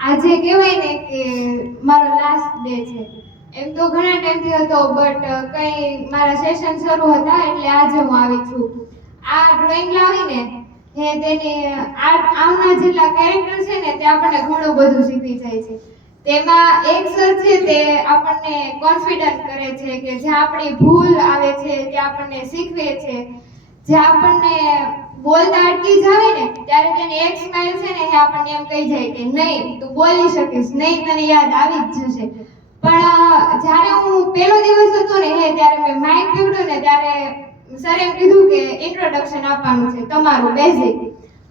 આજે કહેવાય ને કે મારો લાસ્ટ ડે છે. એમ તો ઘણા ટાઈમથી હતો, બટ કંઈ મારા સેશન શરૂ હતા એટલે આજે હું આવી છું. આ ડ્રોઈંગ લાવીને તેની આમના જેટલા કેરેક્ટર છે ને તે આપણને ઘણું બધું શીખવી જાય છે. તેમાં એક સર છે તે આપણને કોન્ફિડન્ટ કરે છે કે જ્યાં આપણી ભૂલ આવે છે તે આપણને શીખવે છે. જે આપણને બોલતા અટકી જાવે ને ત્યારે તેની એક સ્માઈલ છે ને એ આપણને એમ કહી જાય કે નહીં તું બોલી શકીશ, નહીં તને યાદ આવી જ જશે. પણ જ્યારે હું પહેલો દિવસ હતો ને ત્યારે મેં માઇક પકડ્યું ને ત્યારે સરે એમ કીધું કે ઇન્ટ્રોડક્શન આપવાનું છે તમારું બેઝિક.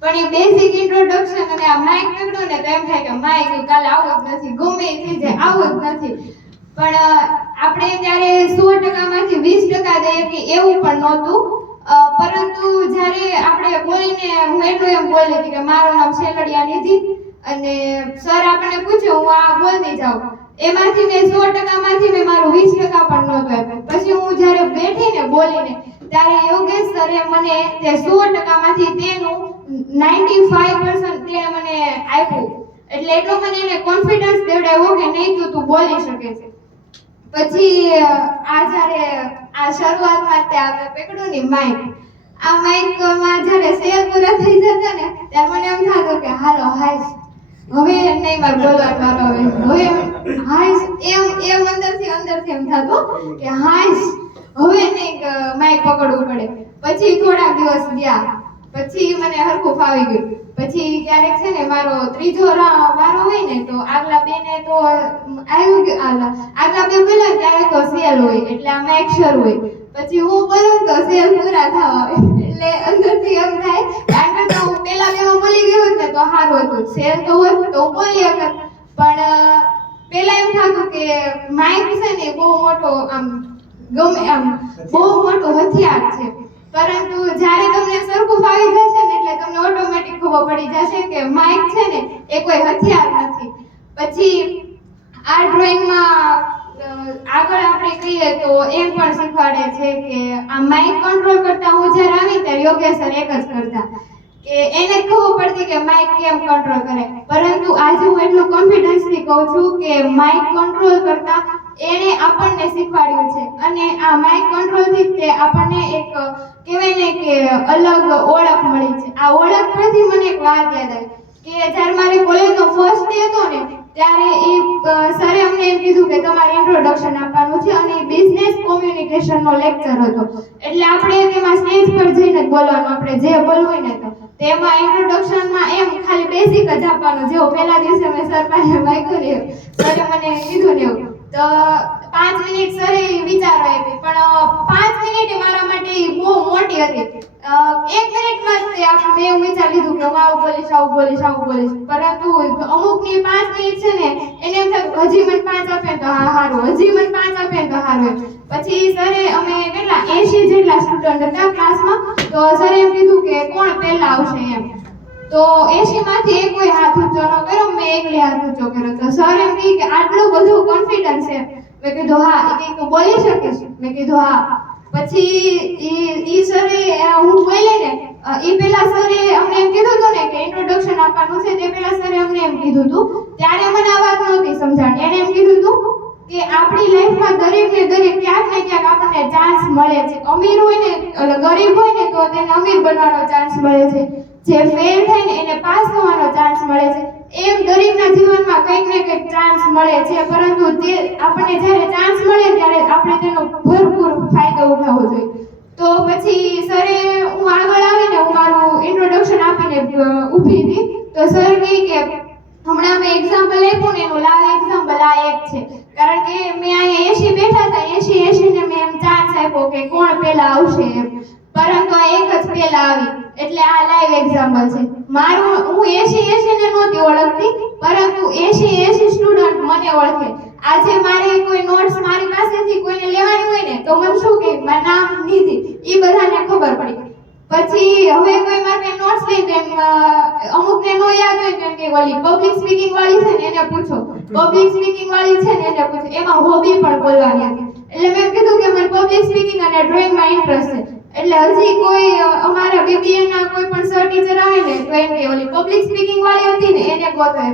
પણ એ બેઝિક ઇન્ટ્રોડક્શન અને આ માઇક પકડ્યું ને તો એમ થાય કે માઇક કાલે આવું જ નથી, ગમે એ થઈ જાય આવું જ નથી. પણ આપણે ત્યારે 100% માંથી 20% દઈએ કે એવું પણ નહોતું. પરંતુ જ્યારે આપણે બોલીને હું એટલું એમ બોલી હતી કે મારું નામ શેલડિયા નિધિ અને સર આપણને પૂછ્યું હું આ બોલતી જાઉં, એમાંથી મેં 100% માંથી મેં મારું 20% પણ નહોતું આપ્યું. પછી હું જ્યારે બેઠીને બોલીને ત્યારે યોગેશ સરે મને તે 100% માંથી તેનું 95% તેને મને આપ્યું. એટલે એટલો મને એને કોન્ફિડન્સ દેવડાવ્યો કે નહીં તું બોલી શકે છે. પછી આ જ્યારે આ શરૂઆતમાં ત્યાં પકડ્યું ને માઇક, આ માઇકમાં જ્યારે સેલ પૂરા થઈ જતા ને ત્યારે મને એમ થતું કે હાલો હાઈશ, હવે નહીં મારે બોલવાનું વારો આવે, હવે હાઈશ એમ અંદરથી એમ થતું કે હાઈશ હવે નહીં માઇક પકડવું પડે. પછી થોડાક દિવસ ગયા પછી મને હરખું ફાવી ગયું. પછી ક્યારેક છે ને મારો ત્રીજો વારો હોય ને તો આગલા બેને તો આવ્યું કે આગલા બે બોલે ત્યારે તો સેલ હોય એટલે આમાં એક્શન હોય. પછી હું બોલું તો સેલ પૂરા થવા આવે એટલે અંદરથી એમ થાય કારણ કે હું પેલા બેમાં બોલી ગયું ને તો સારું હતું, સેલ તો હોત તો બોલી શકત. પણ પેલા એમ થતું કે માઇક છે ને બહુ મોટો બહુ મોટું હથિયાર છે. પરંતુ જ્યારે તમને સરખું ફાવી જશે ને એટલે તમને ઓટોમેટિક ખબર પડી જશે કે માઇક છે ને એ કોઈ હથિયાર નથી. પછી આ ડ્રોઈંગમાં આગળ આપણે કહીએ તો એમ પણ શીખવાડે છે કે આ માઇક કંટ્રોલ કરતા હું જ્યારે આવી ત્યારે યોગેશ સર એક જ કરતા કે એને ખબર પડતી કે માઇક કેમ કંટ્રોલ કરે. પરંતુ આજે હું એટલું કોન્ફિડન્સથી કહું છું કે માઇક કંટ્રોલ કરતા એને આપણને શીખવાડ્યું છે અને આ માઇક કંટ્રોલથી તે આપણને એક કહેવાય ને કે અલગ ઓળખ મળી છે. આ ઓળખ પરથી મને એક વાત યાદ આવી કે જ્યારે મારે કોલેજનો ફર્સ્ટ ડે હતો ને ત્યારે એ સરે અમને એમ કીધું કે તમારે ઇન્ટ્રોડક્શન આપવાનું છે અને બિઝનેસ કોમ્યુનિકેશનનો લેક્ચર હતો. એટલે આપણે તેમાં સ્ટેજ પર જઈને જ બોલવાનું, આપણે જે બોલવું હોય ને તો તેમાં ઇન્ટ્રોડક્શનમાં એમ ખાલી બેઝિક જ આપવાનું. જેવો પહેલા દિવસે મેં સર પાસે માગ્યું ને સરે મને કીધું ને એવું તો 5 મિનિટ સરે વિચારો આપી, પણ 5 મિનિટ મારા માટે બહુ મોટી હતી. 1 મિનિટમાં જ મેં એવું વિચારી લીધું કે હું આવું બોલીશ આવું બોલીશ આવું બોલીશ. પરંતુ અમુકની 5 મિનિટ છે ને એને એમ થતું હજી મને 5 આપે તો હા સારું, હજી મને 5 આપે તો સારું. પછી સરે અમે કેટલા 80 જેટલા સ્ટુડન્ટ હતા ક્લાસમાં, તો સરે એમ કીધું કે કોણ પહેલા આવશે એમ. તો 80 માંથી એક કોઈ હાથ ઊંચો ન કર્યો, મેં એકલી હાથ ઊંચો કર્યો. તો સર એમ કહે કે આટલું બધું કોન્ફિડન્સ છે. મેં કીધું હા. એ તું બોલી શકીશ? મેં કીધું હા. પછી ઈ સરે હું બોલી ને ઈ પેલા સરે અમને એમ કીધું હતું ને કે ઇન્ટ્રોડક્શન આપવાનું છે, તે પેલા સરે અમને એમ કીધું હતું. ત્યારે મને આ વાત નહોતી સમજાણી. એને એમ કીધું હતું કે આપણી લાઈફમાં દરેક ને દરેક ક્યાંક ને ક્યાંક આપણને ચાન્સ મળે છે. અમીર હોય ને ગરીબ હોય ને તો તેને અમીર બનવાનો ચાન્સ મળે છે, જે ફેલ થાય ને એને પાસ થવાનો ચાન્સ મળે છે. એમ દરેકના જીવનમાં કંઈક ને કંઈક ચાન્સ મળે છે. પરંતુ તે આપણને જ્યારે ચાન્સ મળે ત્યારે આપણે તેનો ભરપૂર ફાયદો ઉઠાવવો જોઈએ. તો પછી સરે હું આગળ આવીને હું મારું ઇન્ટ્રોડક્શન આપીને ઊભી હતી. તો સર કહે કે હમણાં મેં એક્ઝામ્પલ આપ્યું ને એનું લાઈવ એક્ઝામ્પલ આ એક છે. કારણ કે મેં અહીંયા 80 બેઠા હતા, 80 ને મેં એમ ચાન્સ આપ્યો કે કોણ પહેલા આવશે એમ. પરંતુ આ એક જ પહેલા આવી એટલે આ લાઈવ એક્ઝામ્પલ છે મારું. હું 80 ને નહોતી ઓળખતી, પરંતુ 80 સ્ટુડન્ટ મને ઓળખે. આજે મારે કોઈ નોટ્સ મારી પાસેથી કોઈને લેવાની હોય ને તો મને શું કહે મારું નામ નિધિ, એ બધાને ખબર પડી. પછી હવે કોઈ મારે નોટ્સ લઈને અમુકને નો યાદ હોય કેમ કે ઓલી પબ્લિક સ્પીકિંગ વાળી છે ને એને પૂછો, પબ્લિક સ્પીકિંગ વાળી છે ને એને પૂછો. એમાં હોબી પણ બોલવાની હતી. એટલે મેં કીધું કે મને પબ્લિક સ્પીકિંગ અને ડ્રોઈંગમાં ઇન્ટરેસ્ટ છે. એટલે હજી કોઈ અમારા બીબીએ ના કોઈ પણ સર ટીચર આવે ને તો એમ કે ઓલી પબ્લિક સ્પીકિંગ વાળી હતી ને એને ગોતો.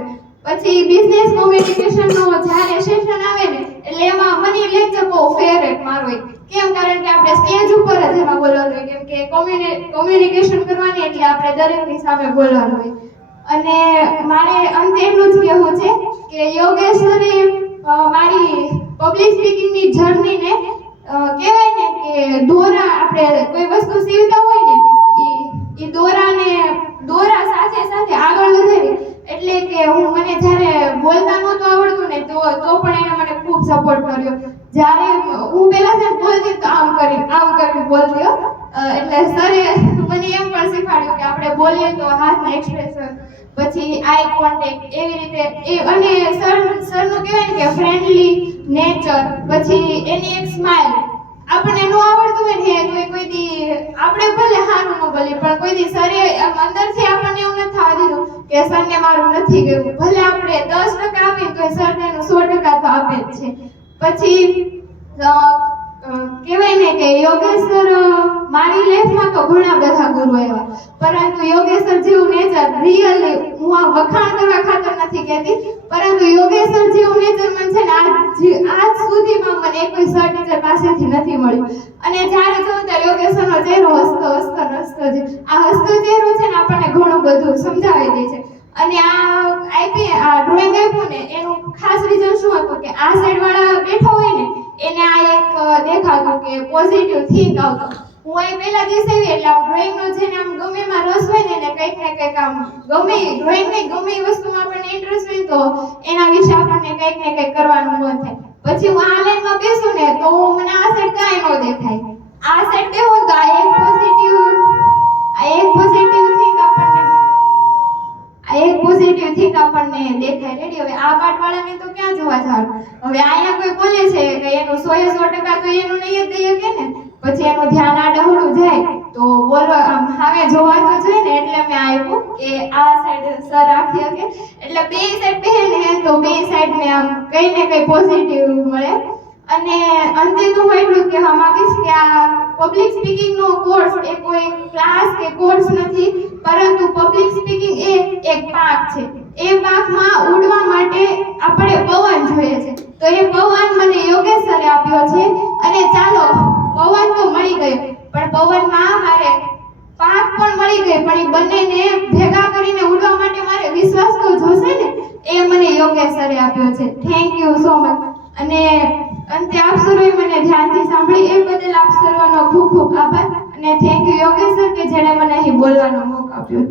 પછી બિઝનેસ કોમ્યુનિકેશનનો જ્યારે સેશન આવે ને એટલે એમાં મને લેક્ચર બહુ ફેવરેટ મારો એક. કેમ? કારણ કે આપણે સ્ટેજ ઉપર જ એમાં બોલવાનું હોય, કેમ કે કોમ્યુનિકેશન કરવાની એટલે આપણે દરેકની સામે બોલવાનું હોય. અને મારે અંતે એટલું જ કહેવું છે કે યોગેશ સરે મારી પબ્લિક સ્પીકિંગની જર્નીને કહેવાય ને કે દોરા, આપણે કોઈ વસ્તુ સીવતા હોય ને એ દોરા સાથે સાથે આગળ વધારી. એટલે કે મને જ્યારે બોલતા નહોતું આવડતું ને તો પણ એને મને ખૂબ સપોર્ટ કર્યો. જ્યારે હું પહેલા છે બોલતી તો આમ કરી બોલતી હો. એટલે સરે મને એમ પણ શીખવાડ્યું કે આપણે બોલીએ તો હાથના એક્સપ્રેશન, પછી આઈ કોન્ટેક્ટ, એવી રીતે અને સરનું કહેવાય ને કે ફ્રેન્ડલી નેચર, પછી એની એક સ્માઇલ. આપણને ન આવડતું હોય ને કોઈ દી આપણે ભલે સારું ન બોલીએ પણ કોઈ દી સરે અંદરથી આપણને એવું નથી થવા દીધું કે સરને મારું નથી ગયું. ભલે આપણે 10% આપીએ તો સર તેનું 100% તો આપે જ છે. પછી કહેવાય ને કે યોગેશ સર મારી લાઈફમાં તો ઘણા બધા ગુરુ આવ્યા, પરંતુ યોગેશ સર જેવું નેચર રિયલી, હું આ વખાણ કરવા ખાતર નથી કહેતી, પરંતુ યોગેશ સર જેવું નેચર મને છે ને આજ સુધીમાં મને કોઈ સર ટીચર પાસેથી નથી મળ્યું. અને જ્યારે જોઉં ત્યારે યોગેશ સરનો ચહેરો હસતો છે. આ હસતો ચહેરો છે ને આપણને ઘણું બધું સમજાવી દે છે. અને આ ડ્રોઈંગ આપ્યું ને એનું ખાસ રીઝન શું હતું કે આ સાઈડ વાળા બેઠા હોય ને એને આ એક દેખાતું કે પોઝિટિવ થિંક આવતો. હું અહીં પહેલા દિવસે આવી એટલે આમ ડ્રોઈંગનો છે ને આમ ગમે એમાં રસ હોય ને કંઈક ને કંઈક આમ ગમે ડ્રોઈંગ નહીં ગમે એ વસ્તુમાં આપણને ઇન્ટરેસ્ટ હોય તો એના વિશે આપણને કંઈક ને કંઈક કરવાનું મન થાય. પછી હું આ લાઈનમાં બેસું ને તો મને આ સાઈડ કાંઈ ન દેખાય. આ સાઈડ બેહું તો આ એક પોઝિટિવ થિંક આપણને દેખાય. રેડી? હવે આ પાર્ટવાળાને તો ક્યાં જોવા જવાનું? હવે અહીંયા કોઈ બોલે છે કે એનું 100% તો એનું નહીં જ દઈએ કે ને, પછી એનું ધ્યાન આ ડહળું જાય તો બોલવા આમ સામે જોવા તો જોઈએ ને. એટલે મેં આપ્યું કે આ સાઈડ સર રાખી શકે એટલે બે સાઈડ બેહે ને તો બે સાઈડ ને આમ કંઈ ને કંઈ પોઝિટિવ મળે. અને અંતે તો હું એટલું જ કહેવા માંગીશ કે આ પબ્લિક સ્પીકિંગનો કોર્સ એ કોઈ ક્લાસ કે કોર્સ નથી, પરંતુ પબ્લિક સ્પીકિંગ એ એક પાક છે. એ પાકમાં ઉડવા માટે આપણે પવન જોઈએ છે, તો એ પવન મને યોગેશ સરે આપ્યો છે. અને ચાલો પવન તો મળી ગયો, પણ પવનમાં મારે પાક પણ મળી ગઈ, પણ એ બંનેને ભેગા કરીને ઉડવા માટે મારે વિશ્વાસ તો જોશે ને, એ મને યોગેશ સરે આપ્યો છે. Thank you so much. અને અંતે આપ સર્વે મને ધ્યાનથી સાંભળી એ બદલ આપ સર્વનો ખૂબ ખૂબ આભાર. અને થેન્ક યુ યોગેશ સર કે જેણે મને અહીં બોલવાનો મોકો